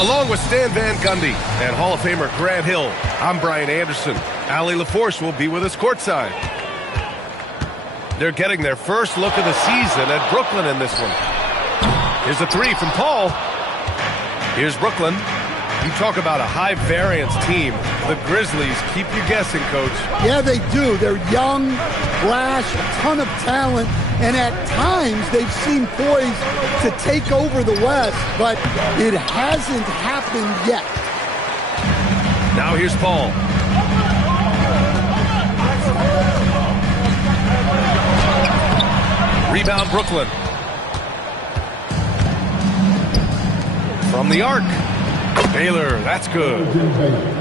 Along with Stan Van Gundy and Hall of Famer Grant Hill, I'm Brian Anderson. Allie LaForce will be with us courtside. They're getting their first look of the season at Brooklyn in this one. Here's a three from Paul. Here's Brooklyn. You talk about a high-variance team. The Grizzlies keep you guessing, Coach. Yeah, they do. They're young, brash, a ton of talent, and at times they've seemed poised to take over the West, but it hasn't happened yet. Now here's Paul. Rebound Brooklyn. From the arc. Baylor, that's good.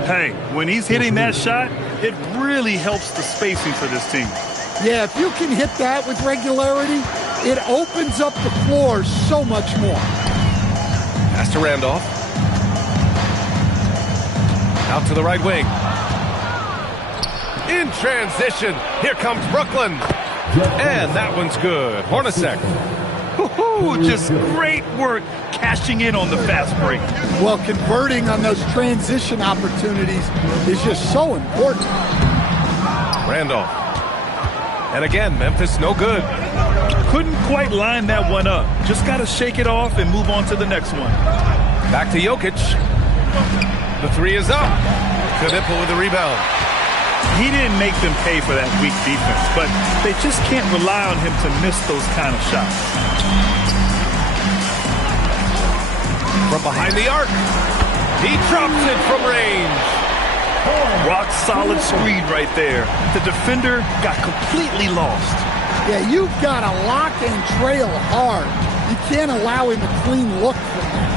Hey, when he's hitting that shot, it really helps the spacing for this team. Yeah, if you can hit that with regularity, it opens up the floor so much more. Pass to Randolph. Out to the right wing. In transition, here comes Brooklyn. And that one's good. Hornacek. Just great work cashing in on the fast break. Well, converting on those transition opportunities is just so important. Randolph. And again, Memphis no good. Couldn't quite line that one up. Just got to shake it off and move on to the next one. Back to Jokic. The three is up. Knipple with the rebound. He didn't make them pay for that weak defense, but they just can't rely on him to miss those kind of shots. From behind the arc. He drops it from range. Rock solid screen right there. The defender got completely lost. Yeah, you've got to lock and trail hard. You can't allow him a clean look from that.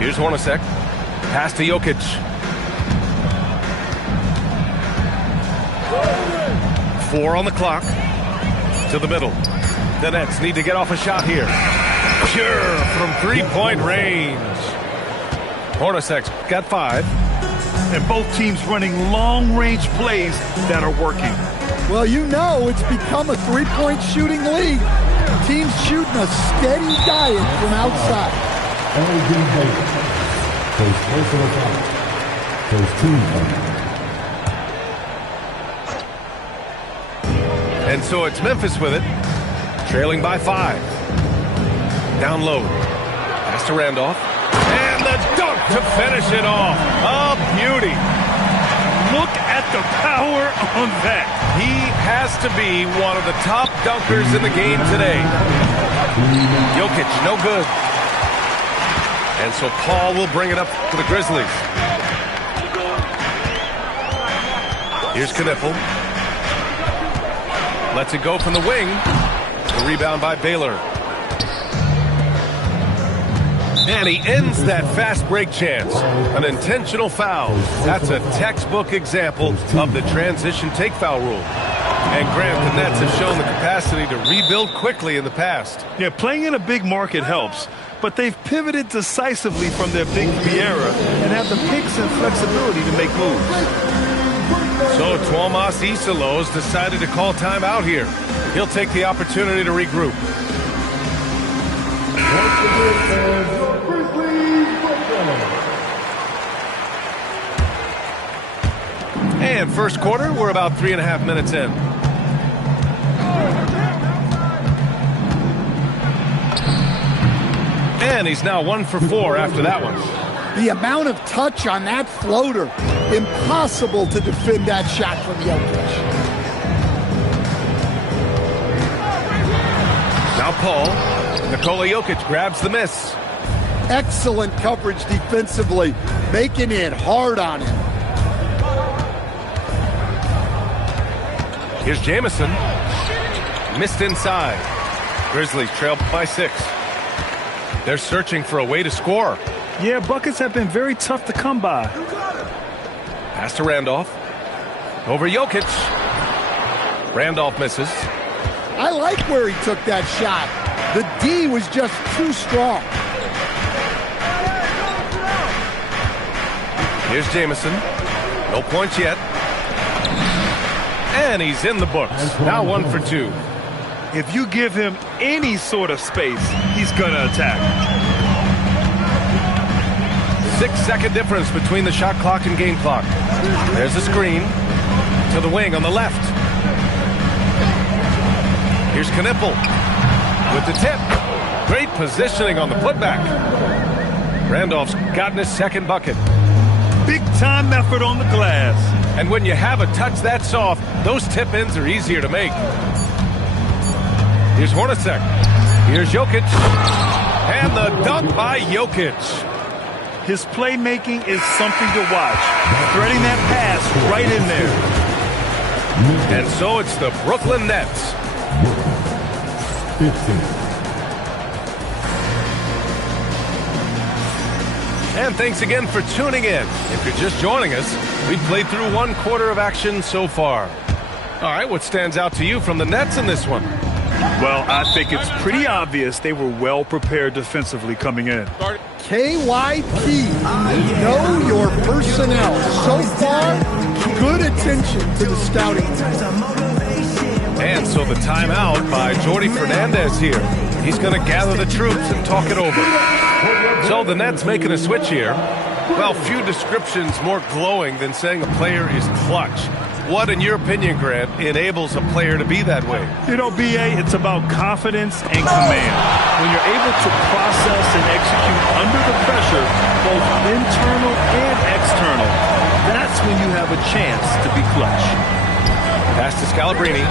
Here's Hornacek. Pass to Jokic. Four on the clock. To the middle. The Nets need to get off a shot here. Pure from three-point range. Hornacek's got 5. And both teams running long-range plays that are working. Well, you know it's become a three-point shooting league. Teams shooting a steady diet from outside. And so it's Memphis with it, trailing by 5. Down low. Pass to Randolph. And the dunk to finish it off. A beauty. Look at the power on that. He has to be one of the top dunkers in the game today. Jokic, no good. And so Paul will bring it up to the Grizzlies. Here's Knipple. Lets it go from the wing. The rebound by Baylor. And he ends that fast break chance. An intentional foul. That's a textbook example of the transition take foul rule. And Grant, the Nets have shown the capacity to rebuild quickly in the past. Yeah, playing in a big market helps, but they've pivoted decisively from their big three era and have the picks and flexibility to make moves. So Tuomas Isalos decided to call timeout here. He'll take the opportunity to regroup. And first quarter, we're about 3.5 minutes in. And he's now 1 for 4 after that one. The amount of touch on that floater, impossible to defend that shot from Jokic. Now Paul. Nikola Jokic grabs the miss. Excellent coverage defensively, making it hard on him. Here's Jamison. Missed inside. Grizzlies trail by 6. They're searching for a way to score. Yeah, buckets have been very tough to come by. Pass to Randolph. Over Jokic. Randolph misses. I like where he took that shot. The D was just too strong. Here's Jamison. No points yet. And he's in the books. Now 1 for 2. If you give him any sort of space, he's going to attack. 6-second difference between the shot clock and game clock. There's the screen to the wing on the left. Here's Knipple with the tip. Great positioning on the putback. Randolph's gotten his second bucket. Big time effort on the glass. And when you have a touch that soft, those tip-ins are easier to make. Here's Hornacek. Here's Jokic. And the dunk by Jokic. His playmaking is something to watch. Threading that pass right in there. And so it's the Brooklyn Nets. 15. And thanks again for tuning in. If you're just joining us, we've played through one quarter of action so far. All right, what stands out to you from the Nets in this one? Well, I think it's pretty obvious they were well prepared defensively coming in. KYP, know your personnel. So far, good attention to the scouting. And so the timeout by Jordi Fernandez here. He's going to gather the troops and talk it over. So the Nets making a switch here. Well, few descriptions more glowing than saying a player is clutch. What, in your opinion, Grant, enables a player to be that way? You know, B.A., it's about confidence and command. When you're able to process and execute under the pressure, both internal and external, that's when you have a chance to be clutch. Pass to Scalabrine.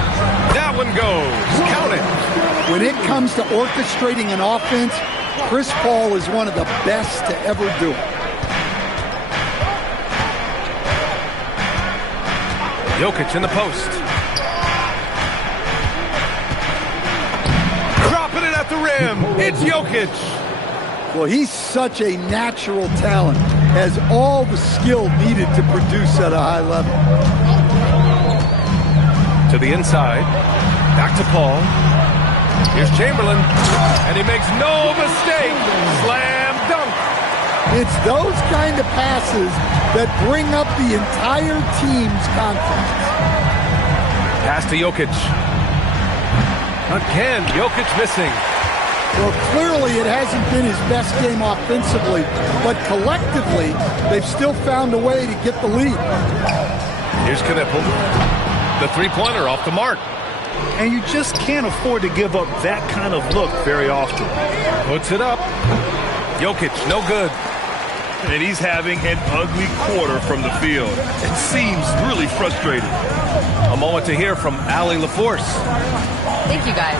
That one goes. Count it. When it comes to orchestrating an offense, Chris Paul is one of the best to ever do it. Jokic in the post. Dropping it at the rim. It's Jokic. Well, he's such a natural talent, has all the skill needed to produce at a high level. To the inside. Back to Paul. Here's Chamberlain. And he makes no mistake. Slam dunk. It's those kind of passes that bring up the entire team's confidence. Pass to Jokic. Again, Jokic missing. Well, clearly it hasn't been his best game offensively, but collectively, they've still found a way to get the lead. Here's Knipple. The three-pointer off the mark. And you just can't afford to give up that kind of look very often. Puts it up. Jokic, no good. And he's having an ugly quarter from the field. It seems really frustrating. A moment to hear from Allie LaForce. Thank you, guys.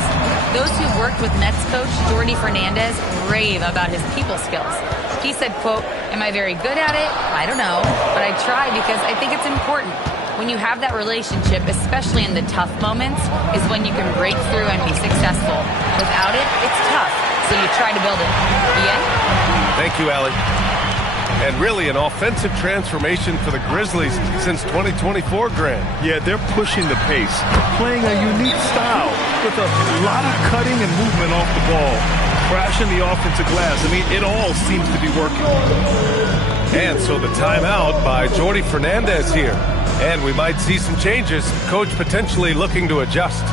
Those who've worked with Nets coach Jordi Fernandez rave about his people skills. He said, quote, "Am I very good at it? I don't know, but I try because I think it's important. When you have that relationship, especially in the tough moments, is when you can break through and be successful. Without it, it's tough, so you try to build it." Yeah? Thank you, Allie. And really an offensive transformation for the Grizzlies since 2024, Grant. Yeah, they're pushing the pace, playing a unique style with a lot of cutting and movement off the ball, crashing the offensive glass. I mean, it all seems to be working. And so the timeout by Jordi Fernandez here. And we might see some changes. Coach potentially looking to adjust.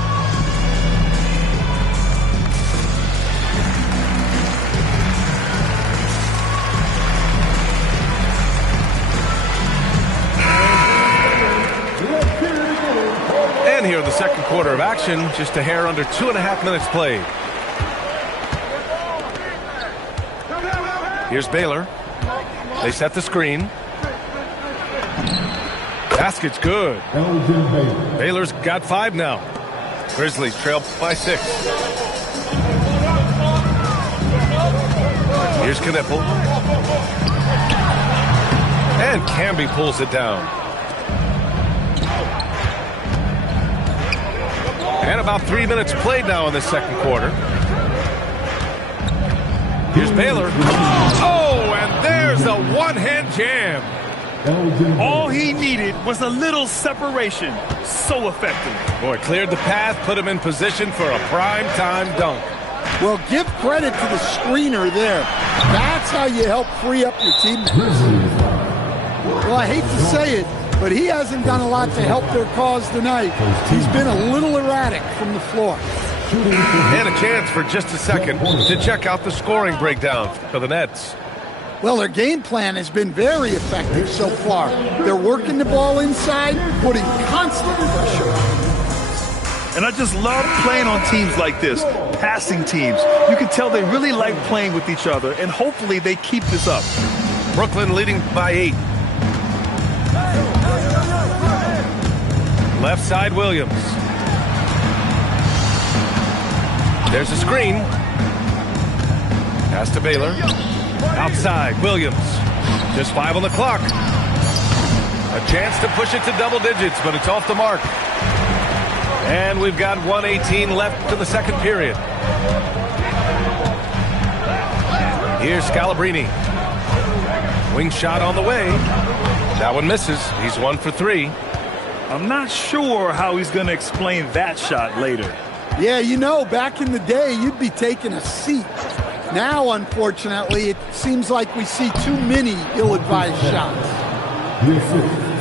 And here in the second quarter of action, just a hair under 2.5 minutes played. Here's Baylor. They set the screen. Basket's good. Baylor's got 5 now. Grizzlies trail by 6. Here's Knipple. And Camby pulls it down. And about 3 minutes played now in the second quarter. Here's Baylor. Oh, and there's a one-hand jam. All he needed was a little separation. So effective. Boy, cleared the path, put him in position for a prime-time dunk. Well, give credit to the screener there. That's how you help free up your teammates. Well, I hate to say it, but he hasn't done a lot to help their cause tonight. He's been a little erratic from the floor. And a chance for just a second to check out the scoring breakdown for the Nets. Well, their game plan has been very effective so far. They're working the ball inside, putting constant pressure on. And I just love playing on teams like this, passing teams. You can tell they really like playing with each other, and hopefully they keep this up. Brooklyn leading by 8. Left side, Williams. There's a screen. Pass to Baylor. Outside, Williams. Just 5 on the clock. A chance to push it to double digits, but it's off the mark. And we've got 1:18 left to the second period. Here's Scalabrine. Wing shot on the way. That one misses. He's 1 for 3. I'm not sure how he's going to explain that shot later. Yeah, you know, back in the day, you'd be taking a seat. Now, unfortunately, it seems like we see too many ill-advised shots.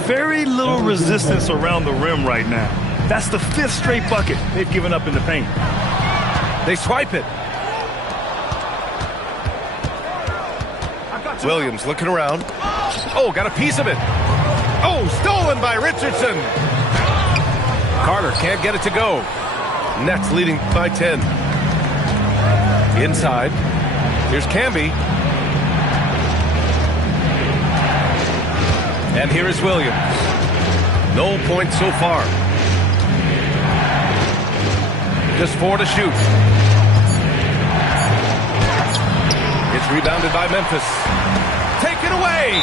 Very little resistance around the rim right now. That's the 5th straight bucket they've given up in the paint. They swipe it. Williams looking around. Oh, got a piece of it. Oh, stolen by Richardson. Carter can't get it to go. Nets leading by 10. Inside. Here's Camby. And here is Williams. No points so far. Just 4 to shoot. It's rebounded by Memphis. Taken away.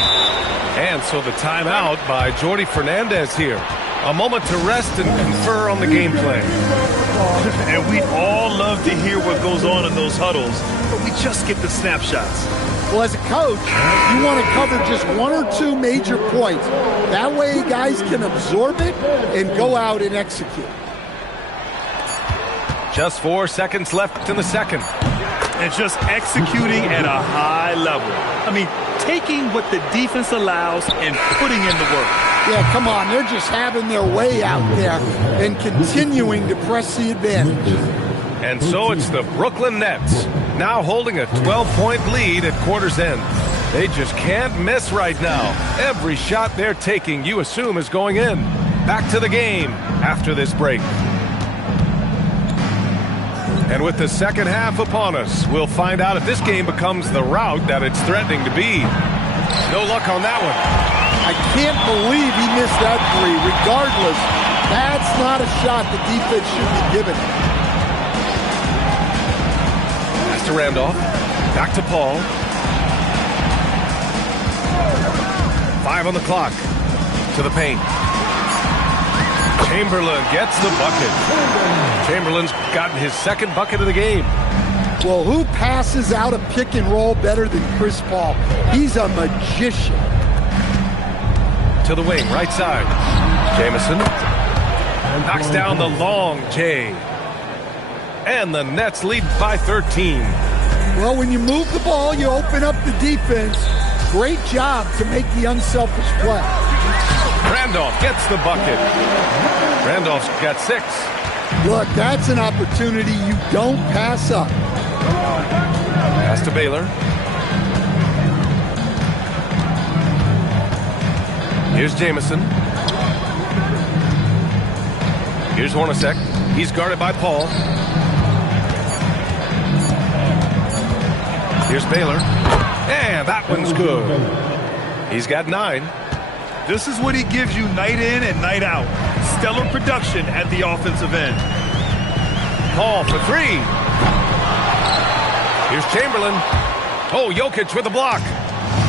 And so the timeout by Jordi Fernandez here. A moment to rest and confer on the game plan. And we all love to hear what goes on in those huddles, but we just get the snapshots. Well, as a coach, you want to cover just 1 or 2 major points. That way guys can absorb it and go out and execute. Just 4 seconds left in the second. And just executing at a high level. I mean, taking what the defense allows and putting in the work. Yeah, come on. They're just having their way out there and continuing to press the advantage. And so it's the Brooklyn Nets, now holding a 12-point lead at quarter's end. They just can't miss right now. Every shot they're taking, you assume, is going in. Back to the game after this break. And with the second half upon us, we'll find out if this game becomes the rout that it's threatening to be. No luck on that one. I can't believe he missed that 3. Regardless, that's not a shot the defense should be giving. Pass to Randolph. Back to Paul. 5 on the clock. To the paint. Chamberlain gets the bucket. Chamberlain's gotten his second bucket of the game. Well, who passes out a pick and roll better than Chris Paul? He's a magician. To the wing, right side. Jamison knocks down the long J. And the Nets lead by 13. Well, when you move the ball, you open up the defense. Great job to make the unselfish play. Randolph gets the bucket. Randolph's got 6. Look, that's an opportunity you don't pass up. Pass to Baylor. Here's Jamison. Here's Hornacek. He's guarded by Paul. Here's Baylor. And that one's good. He's got 9. This is what he gives you night in and night out. Stellar production at the offensive end. Paul for 3. Here's Chamberlain. Oh, Jokic with a block.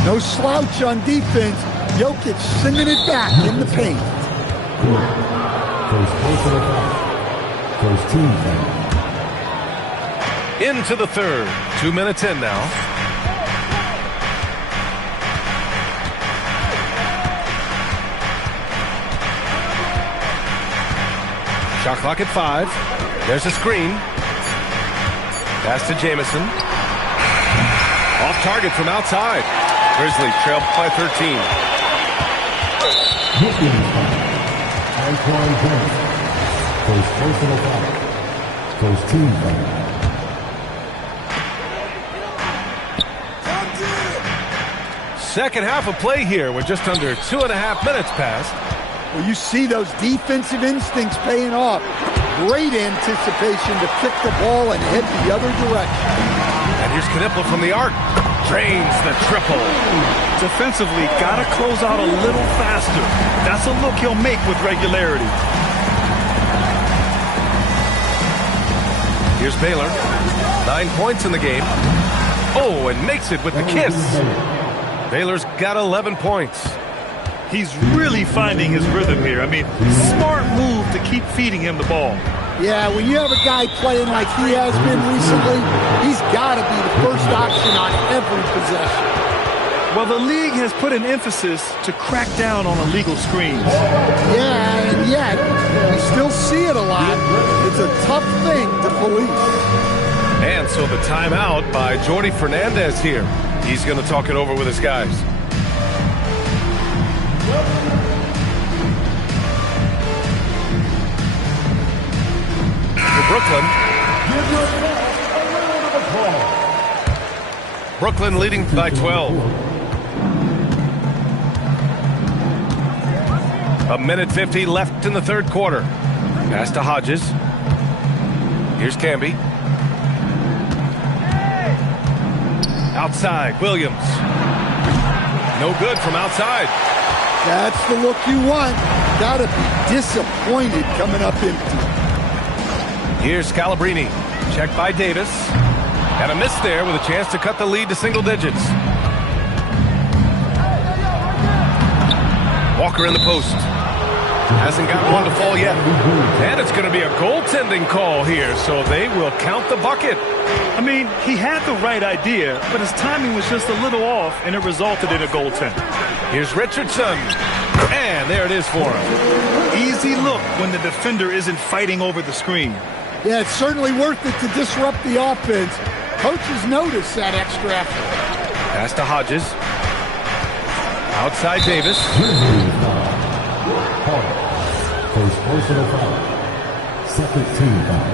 No slouch on defense. Jokic sending it back in the paint. First team foul. Into the third. 2 minutes in now. Shot clock at 5. There's a screen. Pass to Jamison. Off target from outside. Grizzlies trail by 13. Antoine Grant. First personal foul. First team foul. Second half of play here. We're just under 2.5 minutes past. Well, you see those defensive instincts paying off. Great anticipation to kick the ball and head the other direction. And here's Knipple from the arc. Drains the triple. Defensively, got to close out a little faster. That's a look he'll make with regularity. Here's Baylor. 9 points in the game. Oh, and makes it with the kiss. Baylor's got 11 points. He's really finding his rhythm here. I mean, smart move to keep feeding him the ball. Yeah, when you have a guy playing like he has been recently, he's got to be the first option on every possession. Well, the league has put an emphasis to crack down on illegal screens. Yeah, and yet, we still see it a lot. It's a tough thing to police. And so the timeout by Jordi Fernandez here. He's going to talk it over with his guys. For Brooklyn. Brooklyn leading by 12. 1:50 left in the third quarter. Pass to Hodges. Here's Camby. Outside, Williams. No good from outside. That's the look you want. Gotta be disappointed coming up empty. Here's Scalabrine. Checked by Davis. And a miss there with a chance to cut the lead to single digits. Walker in the post. Hasn't got one to fall yet. And it's going to be a goaltending call here, so they will count the bucket. I mean, he had the right idea, but his timing was just a little off, and it resulted in a goaltend. Here's Richardson. And there it is for him. Easy look when the defender isn't fighting over the screen. Yeah, it's certainly worth it to disrupt the offense. Coaches notice that extra effort. Pass to Hodges. Outside Davis. First personal foul. Second team foul.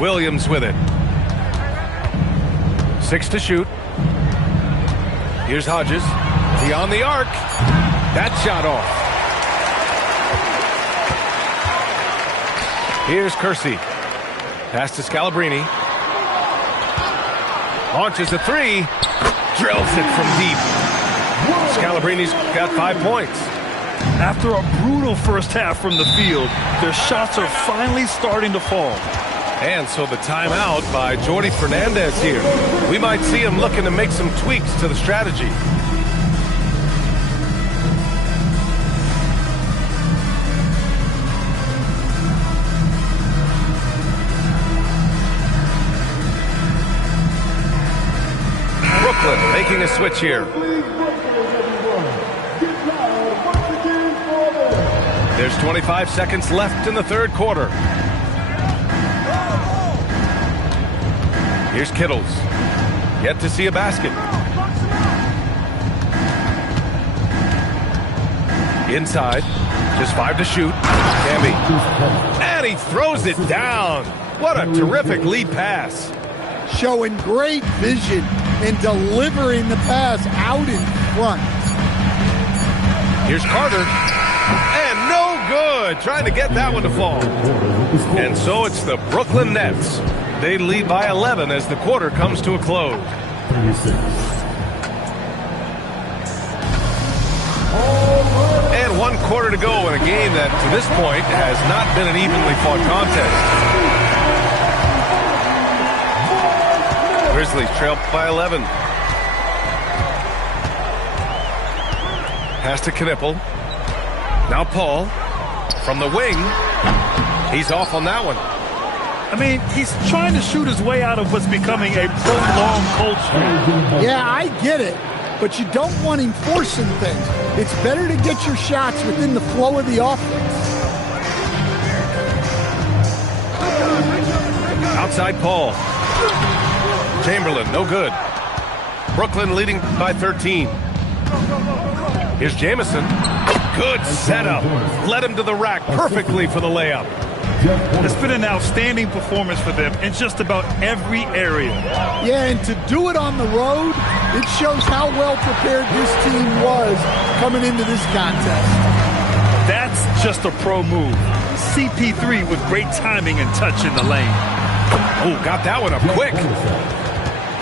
Williams with it. 6 to shoot. Here's Hodges. Beyond the arc. That shot off. Here's Kersey. Pass to Scalabrine. Launches a three. Drills it from deep. Scalabrine's got 5 points. After a brutal first half from the field, their shots are finally starting to fall. And so the timeout by Jordi Fernandez here. We might see him looking to make some tweaks to the strategy. Brooklyn making a switch here. There's 25 seconds left in the third quarter. Here's Kittles. Yet to see a basket. Inside. Just 5 to shoot. Camby. And he throws it down. What a terrific lead pass. Showing great vision and delivering the pass out in front. Here's Carter. And no good. Trying to get that one to fall. And so it's the Brooklyn Nets. They lead by 11 as the quarter comes to a close. 36. And 1 quarter to go in a game that, to this point, has not been an evenly fought contest. Grizzlies trail by 11. Pass to Knipple. Now Paul from the wing. He's off on that one. I mean, he's trying to shoot his way out of what's becoming a prolonged culture. Yeah, I get it, but you don't want him forcing things. It's better to get your shots within the flow of the offense. Outside Paul. Chamberlain, no good. Brooklyn leading by 13. Here's Jamison. Good setup. Led him to the rack perfectly for the layup. It's been an outstanding performance for them in just about every area. Yeah, and to do it on the road, it shows how well prepared this team was coming into this contest. That's just a pro move. CP3 with great timing and touch in the lane. Oh, got that one up quick.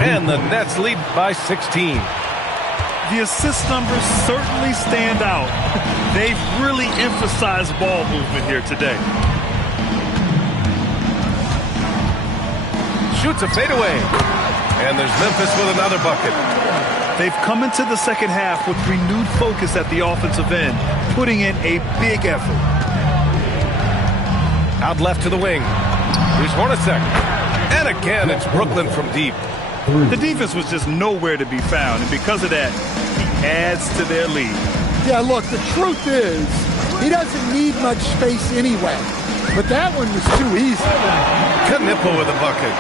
And the Nets lead by 16. The assist numbers certainly stand out. They've really emphasized ball movement here today. Shoots a fadeaway. And there's Memphis with another bucket. They've come into the second half with renewed focus at the offensive end, putting in a big effort. Out left to the wing. Here's Hornacek. And again, it's Brooklyn from deep. The defense was just nowhere to be found, and because of that, he adds to their lead. Yeah, look, the truth is, he doesn't need much space anyway. But that one was too easy. Knipple with a bucket.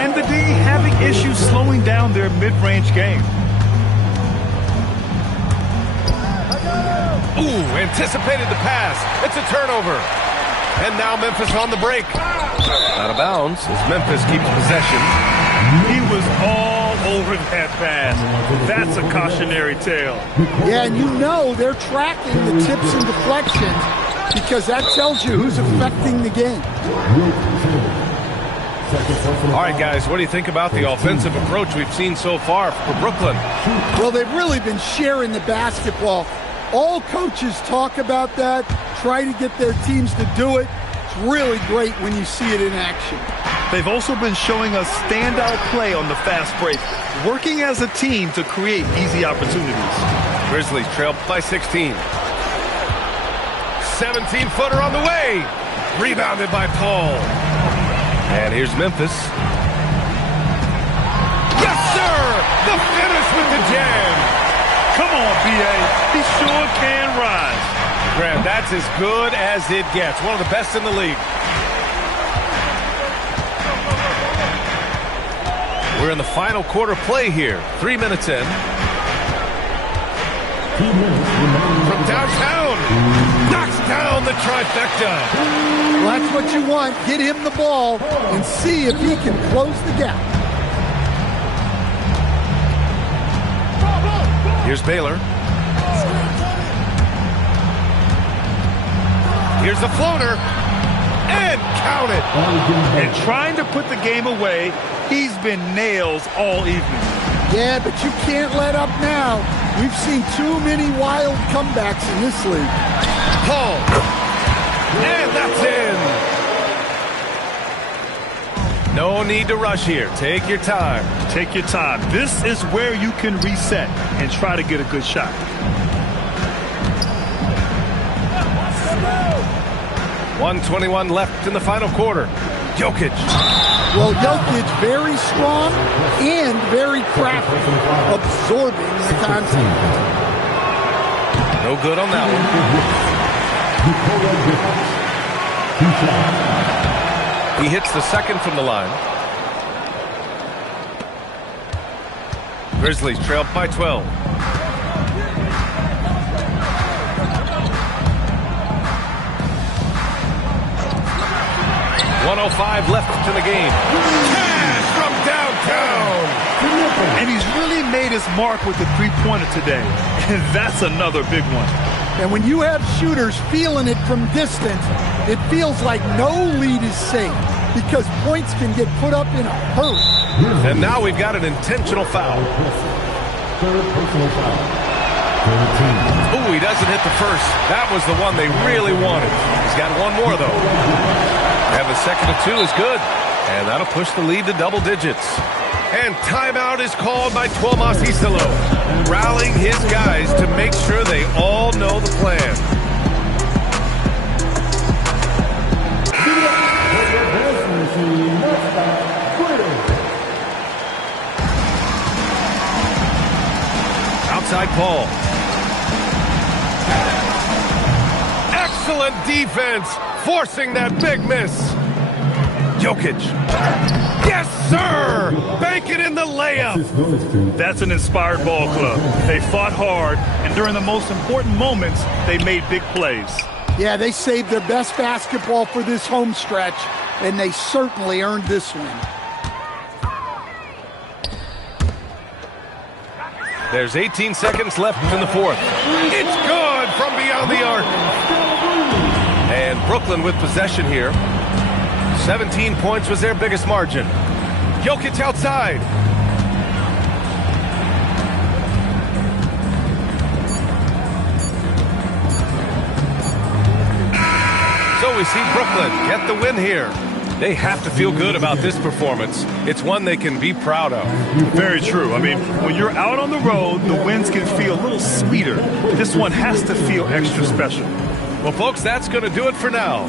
And the D having issues slowing down their mid-range game. Ooh, anticipated the pass. It's a turnover. And now Memphis on the break. Out of bounds as Memphis keeps possession. He was all over that pass. That's a cautionary tale. Yeah, and you know they're tracking the tips and deflections because that tells you who's affecting the game. All right, guys, what do you think about the offensive approach we've seen so far for Brooklyn? Well, they've really been sharing the basketball. All coaches talk about that, try to get their teams to do it. It's really great when you see it in action. They've also been showing us standout play on the fast break, working as a team to create easy opportunities. Grizzlies trail by 16. 17-footer on the way. Rebounded by Paul. And here's Memphis. Yes, sir! The finish with the jam. Come on, B.A. He sure can rise. Graham, that's as good as it gets. One of the best in the league. We're in the final quarter play here. 3 minutes in. From downtown. Knocks down the trifecta. Well, that's what you want. Get him the ball and see if he can close the gap. Here's Baylor. Here's the floater. And count it. And trying to put the game away, he's been nails all evening. Yeah, but you can't let up now. We've seen too many wild comebacks in this league. Paul. And that's in. No need to rush here. Take your time. Take your time. This is where you can reset and try to get a good shot. .121 left in the final quarter. Jokic. Well, Jokic very strong and very crafty, absorbing the contact. No good on that one. He hits the second from the line. Grizzlies trail by 12. .105 left in the game. Cash from downtown. And he's really made his mark with the three-pointer today. And that's another big one. And when you have shooters feeling it from distance, it feels like no lead is safe because points can get put up in a hurry. And now we've got an intentional foul. Ooh, he doesn't hit the first. That was the one they really wanted. He's got one more, though. And the second of two is good. And that'll push the lead to double digits. And timeout is called by Tuomas Isalo, rallying his guys to make sure they all know the plan. Outside Paul. Excellent defense, forcing that big miss. Jokic. Yes, sir! Bank it in the layup. That's an inspired ball club. They fought hard, and during the most important moments, they made big plays. Yeah, they saved their best basketball for this home stretch, and they certainly earned this win. There's 18 seconds left in the fourth. It's good from beyond the arc. And Brooklyn with possession here. 17 points was their biggest margin. Jokic outside. So we see Brooklyn get the win here. They have to feel good about this performance. It's one they can be proud of. Very true. I mean, when you're out on the road, the wins can feel a little sweeter. This one has to feel extra special. Well, folks, that's going to do it for now.